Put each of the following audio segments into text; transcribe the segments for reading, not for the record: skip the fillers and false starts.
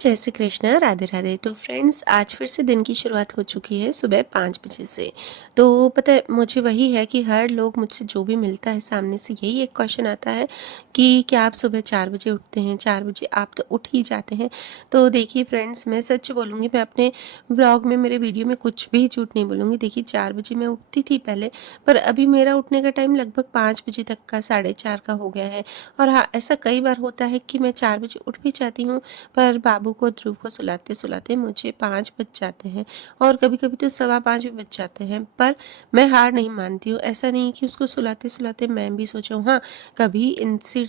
जय श्री कृष्ण, राधे राधे। तो फ्रेंड्स, आज फिर से दिन की शुरुआत हो चुकी है सुबह 5 बजे से। तो पता है, मुझे वही है कि हर लोग मुझसे जो भी मिलता है सामने से यही एक क्वेश्चन आता है कि क्या आप सुबह 4 बजे उठते हैं? 4 बजे आप तो उठ ही जाते हैं। तो देखिए फ्रेंड्स, मैं सच बोलूँगी, मैं अपने व्लॉग में, मेरे वीडियो में कुछ भी झूठ नहीं बोलूँगी। देखिए 4 बजे मैं उठती थी पहले, पर अभी मेरा उठने का टाइम लगभग 5 बजे तक का, 4:30 का हो गया है। और हाँ, ऐसा कई बार होता है कि मैं 4 बजे उठ भी जाती हूँ, पर बाबू को, ध्रुव को सुलाते-सुलाते मुझे 5 बज जाते हैं और कभी-कभी तो सवा 5 भी बज जाते हैं। पर मैं हार नहीं मानती हूँ। ऐसा नहीं कि उसको सुलाते-सुलाते मैं भी सो जाऊँ। हाँ, कभी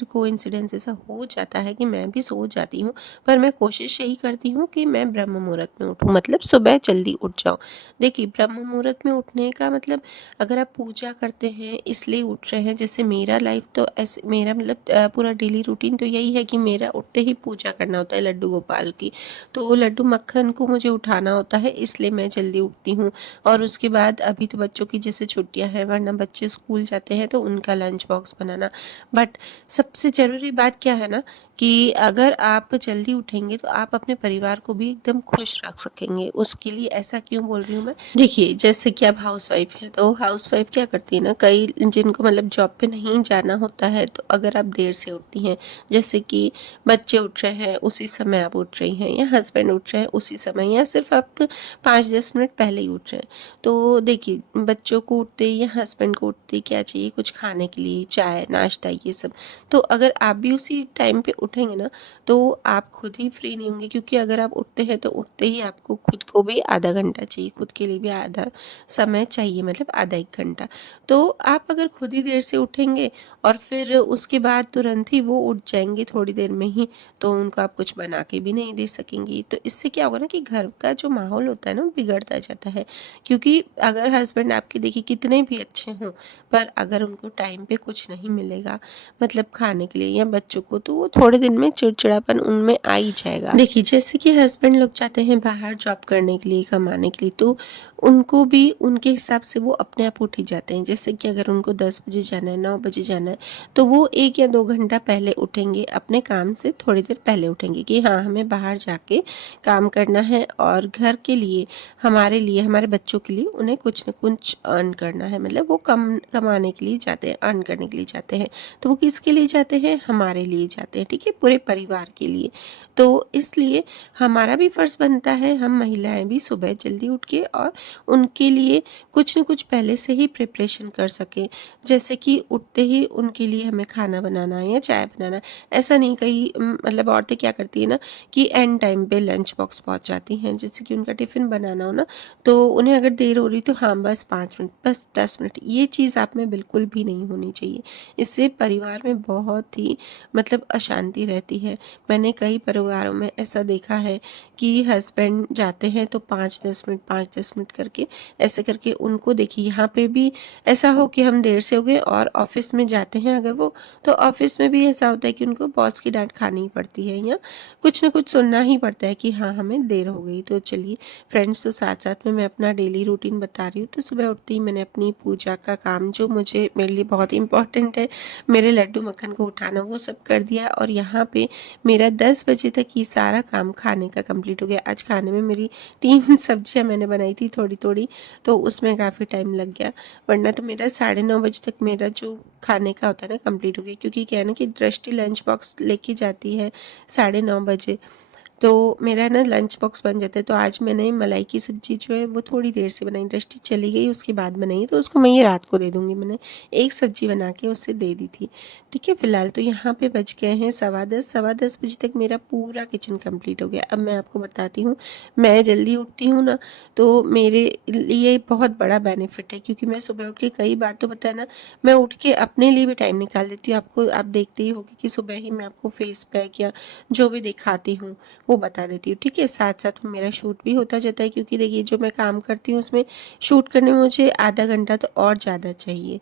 कोइंसिडेंस ऐसा हो जाता है कि मैं भी सो जाती हूँ, पर मैं कोशिश यही करती हूँ कि मैं ब्रह्म मुहूर्त में उठूँ, मतलब सुबह जल्दी उठ जाऊँ। देखिए, ब्रह्म मुहूर्त में उठने का मतलब, अगर आप पूजा करते हैं इसलिए उठ रहे हैं, जैसे मेरा लाइफ तो ऐसे, मेरा मतलब पूरा डेली रूटीन तो यही है कि मेरा उठते ही पूजा करना होता है लड्डू गोपाल की। तो लड्डू मक्खन को मुझे उठाना होता है, इसलिए मैं जल्दी उठती हूँ। और उसके बाद अभी तो बच्चों की जैसे छुट्टियां हैं, वरना बच्चे स्कूल जाते हैं तो उनका लंच बॉक्स बनाना। बट सबसे ज़रूरी बात क्या है ना, कि अगर आप जल्दी उठेंगे तो आप अपने परिवार को भी एकदम खुश रख सकेंगे। उसके लिए ऐसा क्यों बोल रही हूँ मैं, देखिए जैसे कि आप हाउसवाइफ हैं, तो हाउसवाइफ क्या करती है ना, कई जिनको मतलब जॉब पे नहीं जाना होता है, तो अगर आप देर से उठती हैं, जैसे कि बच्चे उठ रहे हैं उसी समय आप उठ रही हैं, या हस्बैंड उठ रहे हैं उसी समय, या सिर्फ आप 5-10 मिनट पहले ही उठ रहे हैं, तो देखिए बच्चों को उठते या हस्बैंड को उठते क्या चाहिए, कुछ खाने के लिए, चाय नाश्ता ये सब। तो अगर आप भी उसी टाइम पे उठेंगे ना, तो आप खुद ही फ्री नहीं होंगे, क्योंकि अगर आप उठते हैं तो उठते ही आपको खुद को भी आधा घंटा चाहिए, खुद के लिए भी आधा समय चाहिए, मतलब आधा 1 घंटा। तो आप अगर खुद ही देर से उठेंगे और फिर उसके बाद तुरंत ही वो उठ जाएंगे थोड़ी देर में ही, तो उनको आप कुछ बना के भी नहीं दे सकेंगी। तो इससे क्या होगा ना, कि घर का जो माहौल होता है ना, वो बिगड़ता जाता है। क्योंकि अगर हस्बैंड आपके देखिए कितने भी अच्छे हों, पर अगर उनको टाइम पे कुछ नहीं मिलेगा, मतलब खाने के लिए या बच्चों को, तो वो थोड़े दिन में चिड़चिड़ापन उनमें आ ही जाएगा। देखिए जैसे कि हस्बैंड लोग जाते हैं बाहर जॉब करने के लिए, कमाने के लिए, तो उनको भी उनके हिसाब से वो अपने आप उठ ही जाते हैं। जैसे कि अगर उनको 10 बजे जाना है, 9 बजे जाना है, तो वो 1 या 2 घंटा पहले उठेंगे, अपने काम से थोड़ी देर पहले उठेंगे कि हाँ, हमें बाहर जाके काम करना है और घर के लिए, हमारे लिए, हमारे बच्चों के लिए उन्हें कुछ न कुछ अर्न करना है। मतलब वो कमाने के लिए जाते हैं, अर्न करने के लिए जाते हैं। तो वो किसके लिए जाते हैं? हमारे लिए जाते हैं, ठीक है, पूरे परिवार के लिए। तो इसलिए हमारा भी फ़र्ज़ बनता है, हम महिलाएं भी सुबह जल्दी उठ के और उनके लिए कुछ न कुछ पहले से ही प्रिपरेशन कर सकें। जैसे कि उठते ही उनके लिए हमें खाना बनाना है या चाय बनाना है। ऐसा नहीं, कई मतलब औरतें क्या करती है ना, कि एंड टाइम पे लंच बॉक्स पहुंच जाती हैं, जैसे कि उनका टिफ़िन बनाना हो ना, तो उन्हें अगर देर हो रही तो हाँ, बस 5 मिनट, बस 10 मिनट, ये चीज़ आप में बिल्कुल भी नहीं होनी चाहिए। इससे परिवार में बहुत ही मतलब अशांति रहती है। मैंने कई परिवारों में ऐसा देखा है कि हस्बैंड जाते हैं तो 5-10 मिनट, 5-10 मिनट करके, ऐसे करके उनको, देखिए यहाँ पे भी ऐसा हो कि हम देर से हो गए, और ऑफिस में जाते हैं अगर वो, तो ऑफिस में भी ऐसा होता है कि उनको बॉस की डांट खानी ही पड़ती है, या कुछ ना कुछ सुनना ही पड़ता है कि हाँ, हमें देर हो गई। तो चलिए फ्रेंड्स, तो साथ साथ में मैं अपना डेली रूटीन बता रही हूँ। तो सुबह उठते ही मैंने अपनी पूजा का काम, जो मुझे, मेरे लिए बहुत इंपॉर्टेंट है, मेरे लड्डू मक्खन को उठाना, वो सब कर दिया। और यहाँ पे मेरा 10 बजे तक ये सारा काम खाने का कंप्लीट हो गया। आज खाने में मेरी 3 सब्जियां मैंने बनाई थी थोड़ी थोड़ी, तो उसमें काफ़ी टाइम लग गया, वरना तो मेरा 9:30 बजे तक मेरा जो खाने का होता है ना, कंप्लीट हो गया। क्योंकि क्या है ना, कि दृष्टि लंच बॉक्स लेके जाती है 9:30 बजे, तो मेरा ना लंच बॉक्स बन जाता है। तो आज मैंने मलाई की सब्ज़ी जो है वो थोड़ी देर से बनाई, दृष्टि चली गई उसके बाद बनाई, तो उसको मैं ये रात को दे दूँगी। मैंने एक सब्ज़ी बना के उससे दे दी थी, ठीक है। फ़िलहाल तो यहाँ पे बज गए हैं 10:15, 10:15 बजे तक मेरा पूरा किचन कंप्लीट हो गया। अब मैं आपको बताती हूँ, मैं जल्दी उठती हूँ ना, तो मेरे लिए बहुत बड़ा बेनिफिट है, क्योंकि मैं सुबह उठ के कई बार, तो पता है ना, मैं उठ के अपने लिए भी टाइम निकाल देती हूँ। आपको, आप देखते ही होगी कि सुबह ही मैं आपको फेस पैक या जो भी दिखाती हूँ वो बता देती हूँ, ठीक है। साथ साथ में मेरा शूट भी होता जाता है, क्योंकि देखिए जो मैं काम करती हूँ उसमें शूट करने में मुझे आधा घंटा तो और ज़्यादा चाहिए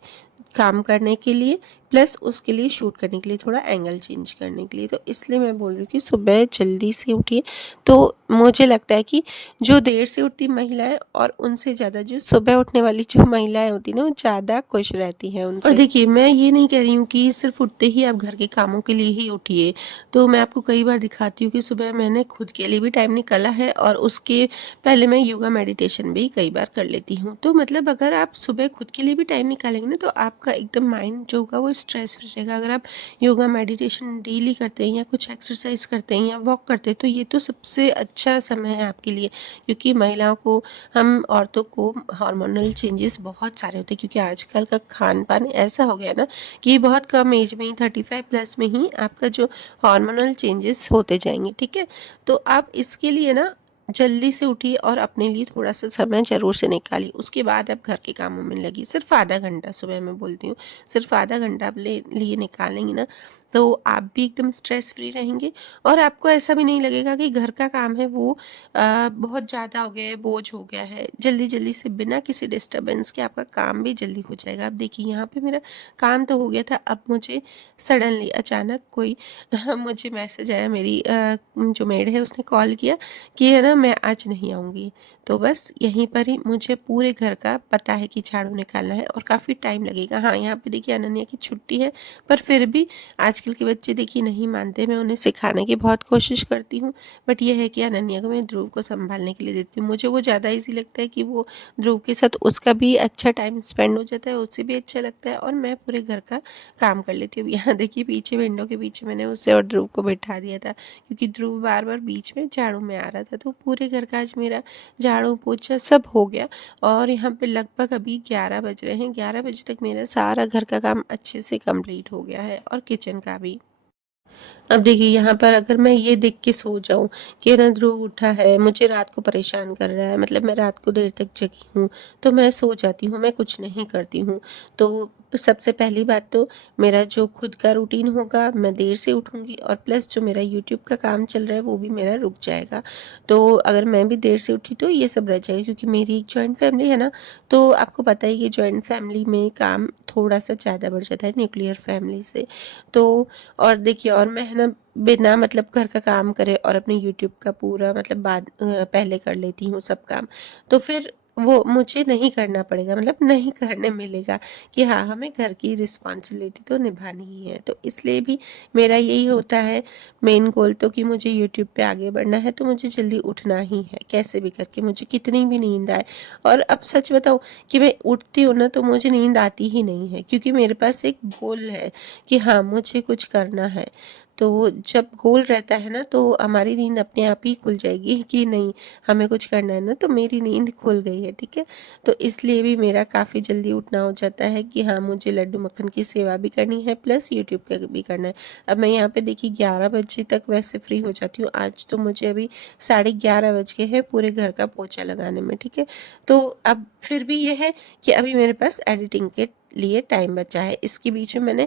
काम करने के लिए, प्लस उसके लिए शूट करने के लिए थोड़ा एंगल चेंज करने के लिए। तो इसलिए मैं बोल रही हूँ कि सुबह जल्दी से उठिए। तो मुझे लगता है कि जो देर से उठती महिलाएं और उनसे ज़्यादा जो सुबह उठने वाली जो महिलाएं होती हैं ना, वो ज़्यादा खुश रहती हैं उनसे। और देखिए, मैं ये नहीं कह रही हूँ कि सिर्फ उठते ही आप घर के कामों के लिए ही उठिए। तो मैं आपको कई बार दिखाती हूँ कि सुबह मैंने खुद के लिए भी टाइम निकाला है और उसके पहले मैं योगा मेडिटेशन भी कई बार कर लेती हूँ। तो मतलब अगर आप सुबह खुद के लिए भी टाइम निकालेंगे ना, तो आपका एकदम माइंड जो होगा वो स्ट्रेस फ्री रहेगा। अगर आप योगा मेडिटेशन डेली करते हैं या कुछ एक्सरसाइज करते हैं या वॉक करते हैं, तो ये तो सबसे अच्छा समय है आपके लिए। क्योंकि महिलाओं को, हम औरतों को हार्मोनल चेंजेस बहुत सारे होते हैं, क्योंकि आजकल का खान पान ऐसा हो गया ना कि बहुत कम एज में ही 35 प्लस में ही आपका जो हार्मोनल चेंजेस होते जाएंगे। ठीक है, तो आप इसके लिए ना जल्दी से उठिए और अपने लिए थोड़ा सा समय ज़रूर से निकालिए। उसके बाद आप घर के कामों में लगिए। सिर्फ आधा घंटा, सुबह मैं बोलती हूँ, सिर्फ आधा घंटा आप लिए निकालेंगे ना, तो आप भी एकदम स्ट्रेस फ्री रहेंगे और आपको ऐसा भी नहीं लगेगा कि घर का काम है वो बहुत ज़्यादा हो गया है, बोझ हो गया है। जल्दी जल्दी से बिना किसी डिस्टर्बेंस के आपका काम भी जल्दी हो जाएगा। अब देखिए, यहाँ पे मेरा काम तो हो गया था, अब मुझे सडनली अचानक कोई मुझे मैसेज आया, मेरी जो मेड है उसने कॉल किया कि है ना, मैं आज नहीं आऊँगी। तो बस यहीं पर ही मुझे पूरे घर का पता है कि झाड़ू निकालना है और काफ़ी टाइम लगेगा। हाँ, यहाँ पे देखिए अनन्या की छुट्टी है, पर फिर भी आजकल के बच्चे देखिए नहीं मानते। मैं उन्हें सिखाने की बहुत कोशिश करती हूँ, बट ये है कि अनन्या को मैं ध्रुव को संभालने के लिए देती हूँ। मुझे वो ज़्यादा ईज़ी लगता है कि वो ध्रुव के साथ, उसका भी अच्छा टाइम स्पेंड हो जाता है, उससे भी अच्छा लगता है और मैं पूरे घर का काम कर लेती हूँ। यहाँ देखिए पीछे, विंडो के पीछे मैंने उसे और ध्रुव को बैठा दिया था, क्योंकि ध्रुव बार बार बीच में झाड़ू में आ रहा था। तो पूरे घर का आज मेरा झाड़ू पोछा सब हो गया और यहाँ पे लगभग अभी 11 बज रहे हैं। 11 बजे तक मेरा सारा घर का काम अच्छे से कंप्लीट हो गया है और किचन का भी। अब देखिए, यहाँ पर अगर मैं ये देख के सो जाऊँ कि ना ध्रुव उठा है, मुझे रात को परेशान कर रहा है, मतलब मैं रात को देर तक जगी हूँ, तो मैं सो जाती हूँ, मैं कुछ नहीं करती हूँ। तो सबसे पहली बात तो मेरा जो खुद का रूटीन होगा, मैं देर से उठूँगी और प्लस जो मेरा यूट्यूब का काम चल रहा है वो भी मेरा रुक जाएगा। तो अगर मैं भी देर से उठी तो ये सब रह जाएगा, क्योंकि मेरी एक जॉइंट फैमिली है ना, तो आपको पता है कि जॉइंट फैमिली में काम थोड़ा सा ज़्यादा बढ़ जाता है न्यूक्लियर फैमिली से। तो और देखिए, और मैं है ना बिना मतलब घर का काम करे और अपने यूट्यूब का पूरा मतलब पहले कर लेती हूँ सब काम, तो फिर वो मुझे नहीं करना पड़ेगा, मतलब नहीं करने मिलेगा कि हाँ, हमें घर की रिस्पॉन्सिबिलिटी तो निभानी ही है। तो इसलिए भी मेरा यही होता है मेन गोल, तो कि मुझे यूट्यूब पे आगे बढ़ना है, तो मुझे जल्दी उठना ही है कैसे भी करके, मुझे कितनी भी नींद आए। और अब सच बताऊँ कि मैं उठती हूँ ना, तो मुझे नींद आती ही नहीं है, क्योंकि मेरे पास एक गोल है कि हाँ, मुझे कुछ करना है। तो जब गोल रहता है ना, तो हमारी नींद अपने आप ही खुल जाएगी कि नहीं, हमें कुछ करना है ना, तो मेरी नींद खुल गई है। ठीक है, तो इसलिए भी मेरा काफ़ी जल्दी उठना हो जाता है कि हाँ, मुझे लड्डू मक्खन की सेवा भी करनी है, प्लस यूट्यूब का भी करना है। अब मैं यहाँ पे देखिए 11 बजे तक वैसे फ्री हो जाती हूँ। आज तो मुझे अभी 11:30 बज गए हैं पूरे घर का पोछा लगाने में। ठीक है, तो अब फिर भी ये है कि अभी मेरे पास एडिटिंग के लिए टाइम बचा है। इसके बीच में मैंने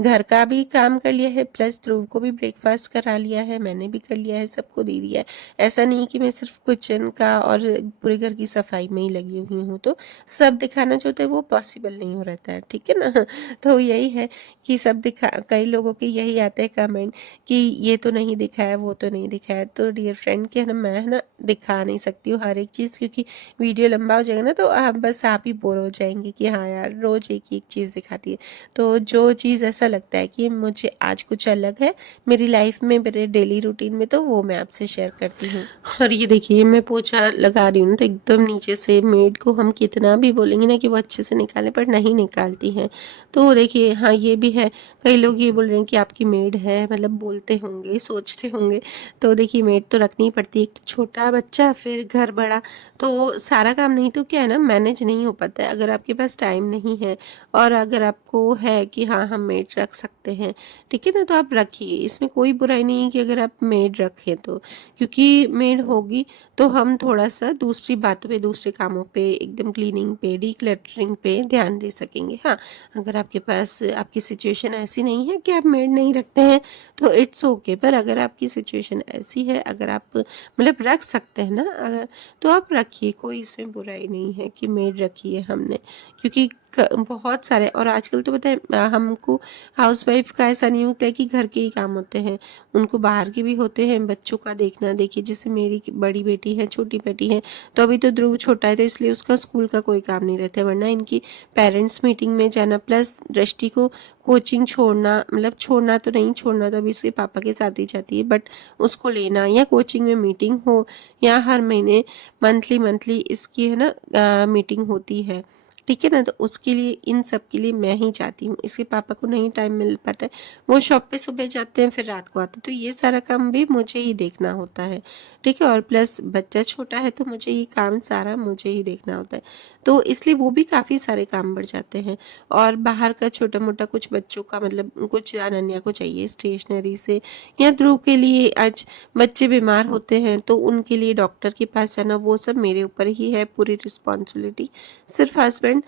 घर का भी काम कर लिया है, प्लस ध्रुव को भी ब्रेकफास्ट करा लिया है, मैंने भी कर लिया है, सबको दे दिया है। ऐसा नहीं कि मैं सिर्फ किचन का और पूरे घर की सफाई में ही लगी हुई हूँ, तो सब दिखाना जो होता है वो पॉसिबल नहीं हो रहता है। ठीक है ना तो यही है कि सब दिखा, कई लोगों के यही आते हैं कमेंट कि ये तो नहीं दिखाया, वो तो नहीं दिखाया। तो डियर फ्रेंड, कि है ना, मैं है ना दिखा नहीं सकती हूँ हर एक चीज़, क्योंकि वीडियो लंबा हो जाएगा ना, तो आप ही बोर हो जाएंगे कि हाँ यार, रोज़ एक ही एक चीज़ दिखाती है। तो जो चीज़ ऐसा लगता है कि मुझे आज कुछ अलग है मेरी लाइफ में, मेरे डेली रूटीन में, तो वो मैं आपसे शेयर करती हूँ। और ये देखिए, मैं पोछा लगा रही हूँ तो एकदम नीचे से मेड को हम कितना भी बोलेंगे ना कि वो अच्छे से निकाले, पर नहीं निकालती हैं। तो देखिए, हाँ, ये भी है, कई लोग ये बोल रहे हैं कि आपकी मेड है, मतलब बोलते होंगे, सोचते होंगे। तो देखिए, मेड तो रखनी ही पड़ती है, एक तो छोटा बच्चा फिर घर बड़ा, तो सारा काम नहीं तो क्या है ना, मैनेज नहीं हो पाता है। अगर आपके पास टाइम नहीं है और अगर आपको है कि हाँ, हम मेड रख सकते हैं, ठीक है ना, तो आप रखिए। इसमें कोई बुराई नहीं है कि अगर आप मेड रखें तो, क्योंकि मेड होगी तो हम थोड़ा सा दूसरी बातों पे, दूसरे कामों पे, एकदम क्लीनिंग पे, डीक्लटरिंग पे ध्यान दे सकेंगे। हाँ, अगर आपके पास, आपकी सिचुएशन ऐसी नहीं है कि आप मेड नहीं रखते हैं, तो इट्स ओके। पर अगर आपकी सिचुएशन ऐसी है, अगर आप मतलब रख सकते हैं ना, अगर, तो आप रखिए, कोई इसमें बुराई नहीं है कि मेड रखी है हमने, क्योंकि बहुत सारे। और आजकल तो पता है हमको हाउसवाइफ का ऐसा नहीं होता है कि घर के ही काम होते हैं, उनको बाहर के भी होते हैं, बच्चों का देखना। देखिए जैसे मेरी बड़ी बेटी है, छोटी बेटी है, तो अभी तो ध्रुव छोटा है तो इसलिए उसका स्कूल का कोई काम नहीं रहता है, वरना इनकी पेरेंट्स मीटिंग में जाना, प्लस दृष्टि को कोचिंग छोड़ना, मतलब छोड़ना तो नहीं, छोड़ना तो अभी इसके पापा के साथ ही जाती है, बट उसको लेना, या कोचिंग में मीटिंग हो, या हर महीने मंथली मंथली इसकी है ना मीटिंग होती है, ठीक है ना। तो उसके लिए, इन सब के लिए मैं ही जाती हूँ, इसके पापा को नहीं टाइम मिल पाता है, वो शॉप पे सुबह जाते हैं फिर रात को आते हैं, तो ये सारा काम भी मुझे ही देखना होता है, ठीक है। और प्लस बच्चा छोटा है तो मुझे ये काम सारा मुझे ही देखना होता है, तो इसलिए वो भी काफ़ी सारे काम बढ़ जाते हैं। और बाहर का छोटा मोटा कुछ बच्चों का, मतलब कुछ अनन्या को चाहिए स्टेशनरी से, या ध्रुव के लिए आज बच्चे बीमार होते हैं तो उनके लिए डॉक्टर के पास जाना, वो सब मेरे ऊपर ही है पूरी रिस्पॉन्सिबिलिटी। सिर्फ हस्बैंड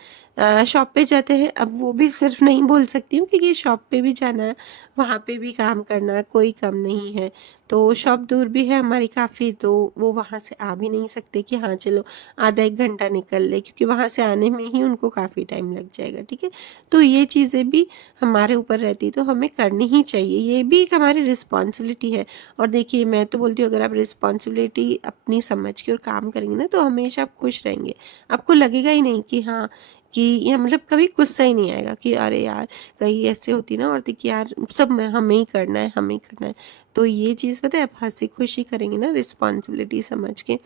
शॉप पे जाते हैं, अब वो भी सिर्फ नहीं बोल सकती हूँ क्योंकि शॉप पे भी जाना है, वहाँ पे भी काम करना है, कोई कम नहीं है। तो शॉप दूर भी है हमारी काफ़ी, तो वो वहाँ से आ भी नहीं सकते कि हाँ चलो आधा एक घंटा निकल ले, क्योंकि वहाँ से आने में ही उनको काफ़ी टाइम लग जाएगा, ठीक है। तो ये चीज़ें भी हमारे ऊपर रहती, तो हमें करनी ही चाहिए, ये भी एक हमारी रिस्पॉन्सिबिलिटी है। और देखिए मैं तो बोलती हूँ अगर आप रिस्पॉन्सिबिलिटी अपनी समझ के और काम करेंगे ना, तो हमेशा आप खुश रहेंगे, आपको लगेगा ही नहीं कि हाँ, कि ये मतलब कभी गुस्सा ही नहीं आएगा कि अरे यार कहीं ऐसे होती ना औरतें कि यार सब मैं हमें ही करना है, हमें ही करना है। तो ये चीज़ पता है, आप हंसी खुशी करेंगे ना रिस्पॉन्सिबिलिटी समझ के,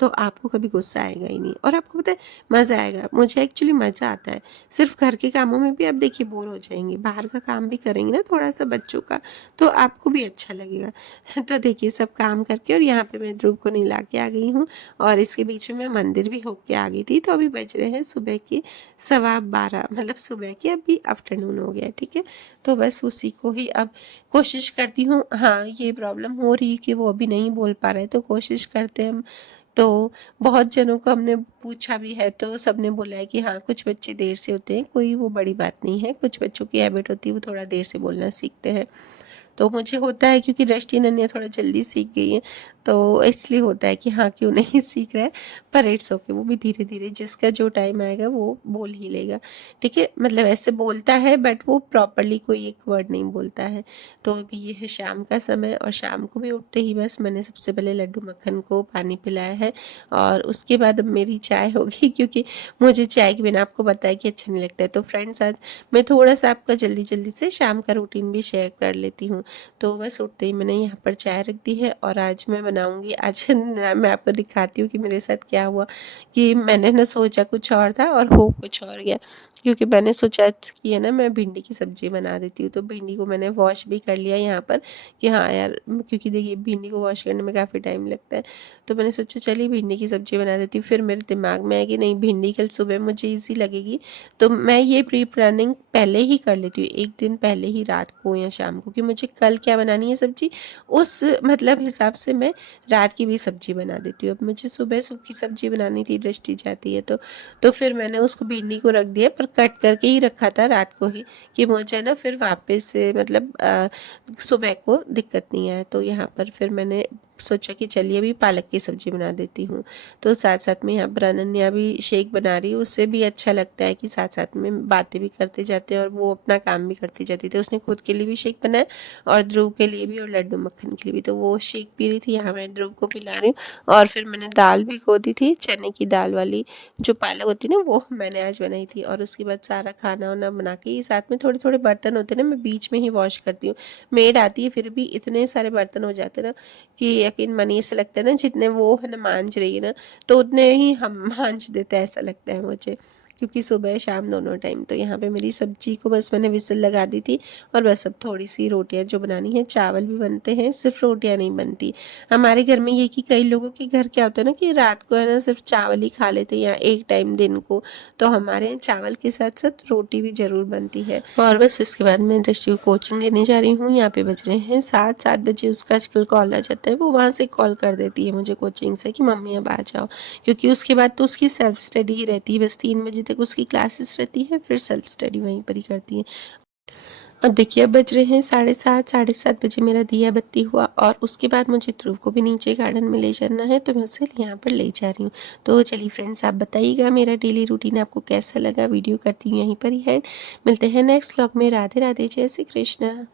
तो आपको कभी गुस्सा आएगा ही नहीं, और आपको पता है मज़ा आएगा। मुझे एक्चुअली मज़ा आता है, सिर्फ घर के कामों में भी आप देखिए बोर हो जाएंगे, बाहर का काम भी करेंगे ना थोड़ा सा बच्चों का, तो आपको भी अच्छा लगेगा। तो देखिए सब काम करके, और यहाँ पे मैं ध्रुव को नहीं ला के आ गई हूँ, और इसके बीच में मैं मंदिर भी होके आ गई थी। तो अभी बज रहे हैं सुबह के 12:15, मतलब सुबह के, अभी आफ्टरनून हो गया, ठीक है। तो बस उसी को ही अब कोशिश करती हूँ। हाँ ये प्रॉब्लम हो रही है कि वो अभी नहीं बोल पा रहे, तो कोशिश करते हैं हम। तो बहुत जनों को हमने पूछा भी है, तो सबने बोला है कि हाँ कुछ बच्चे देर से होते हैं, कोई वो बड़ी बात नहीं है, कुछ बच्चों की हैबिट होती है वो थोड़ा देर से बोलना सीखते हैं। तो मुझे होता है क्योंकि दृष्टि नन्या थोड़ा जल्दी सीख गई है, तो इसलिए होता है कि हाँ क्यों नहीं सीख रहा है, पर इट्स ओके, वो भी धीरे धीरे जिसका जो टाइम आएगा वो बोल ही लेगा, ठीक है। मतलब ऐसे बोलता है बट वो प्रॉपरली कोई एक वर्ड नहीं बोलता है। तो अभी ये है शाम का समय, और शाम को भी उठते ही बस मैंने सबसे पहले लड्डू मक्खन को पानी पिलाया है, और उसके बाद अब मेरी चाय होगी, क्योंकि मुझे चाय के बिना आपको पता है कि अच्छा नहीं लगता है। तो फ्रेंड्स आज मैं थोड़ा सा आपका जल्दी जल्दी से शाम का रूटीन भी शेयर कर लेती हूँ। तो बस उठते ही मैंने यहाँ पर चाय रख दी है, और आज मैं बनाऊँगी, आज मैं आपको दिखाती हूँ कि मेरे साथ क्या हुआ। कि मैंने ना सोचा कुछ और था और हो कुछ और गया, क्योंकि मैंने सोचा कि है ना मैं भिंडी की सब्ज़ी बना देती हूँ। तो भिंडी को मैंने वॉश भी कर लिया यहाँ पर, कि हाँ यार, क्योंकि देखिए भिंडी को वॉश करने में काफ़ी टाइम लगता है। तो मैंने सोचा चलिए भिंडी की सब्ज़ी बना देती हूँ। फिर मेरे दिमाग में आया कि नहीं, भिंडी कल सुबह मुझे ईज़ी लगेगी, तो मैं ये प्री प्लानिंग पहले ही कर लेती हूँ, एक दिन पहले ही, रात को या शाम को, कि मुझे कल क्या बनानी है सब्ज़ी, उस मतलब हिसाब से मैं रात की भी सब्ज़ी बना देती हूँ। अब मुझे सुबह सूखी सब्ज़ी बनानी थी, दृष्टि जाती है तो फिर मैंने उसको भिंडी को रख दिया, पर कट करके ही रखा था रात को ही, कि मुझे ना फिर वापस से मतलब सुबह को दिक्कत नहीं आए। तो यहाँ पर फिर मैंने सोचा कि चलिए अभी पालक की सब्ज़ी बना देती हूँ। तो साथ साथ में यहाँ पर अनन्या भी शेक बना रही है, उससे भी अच्छा लगता है कि साथ साथ में बातें भी करते जाते हैं और वो अपना काम भी करती जाती थी। उसने खुद के लिए भी शेक बनाया और ध्रुव के लिए भी, और लड्डू मक्खन के लिए भी। तो वो शेक पी रही थी, यहाँ मैं ध्रुव को पिला रही हूँ। और फिर मैंने दाल भी खो दी थी, चने की दाल वाली जो पालक होती है ना, वो मैंने आज बनाई थी। और उसके बाद सारा खाना वाना बना के, साथ में थोड़े थोड़े बर्तन होते हैं ना, मैं बीच में ही वॉश करती हूँ। मेड आती है फिर भी इतने सारे बर्तन हो जाते हैं ना कि यकीन मानिए, ऐसा लगता है ना जितने वो है ना मांझ रही है ना, तो उतने ही हम मांझ देते हैं, ऐसा लगता है मुझे, क्योंकि सुबह शाम दोनों टाइम। तो यहाँ पे मेरी सब्जी को बस मैंने विसल लगा दी थी, और बस अब थोड़ी सी रोटियां जो बनानी है, चावल भी बनते हैं, सिर्फ रोटियां नहीं बनती हमारे घर में। ये कि कई लोगों के घर क्या होता है ना कि रात को है ना सिर्फ चावल ही खा लेते हैं, या एक टाइम दिन को। तो हमारे यहाँ चावल के साथ साथ रोटी भी जरूर बनती है। और बस इसके बाद मैं दृष्टि को कोचिंग लेने जा रही हूँ। यहाँ पे बज रहे हैं 7 बजे, उसका आजकल कॉल आ जाता है, वो वहाँ से कॉल कर देती है मुझे कोचिंग से कि मम्मी अब आ जाओ, क्योंकि उसके बाद तो उसकी सेल्फ स्टडी ही रहती है, बस 3 बजे तक उसकी क्लासेस रहती है, फिर सेल्फ स्टडी वहीं पर ही करती है। और देखिए अब बज रहे हैं 7:30, 7:30 बजे मेरा दिया बत्ती हुआ और उसके बाद मुझे ध्रुव को भी नीचे गार्डन में ले जाना है, तो मैं उसे यहाँ पर ले जा रही हूँ। तो चलिए फ्रेंड्स, आप बताइएगा मेरा डेली रूटीन आपको कैसा लगा। वीडियो करती हूँ यहीं पर ही एंड। मिलते हैं नेक्स्ट व्लॉग में। राधे राधे, जय श्री कृष्ण।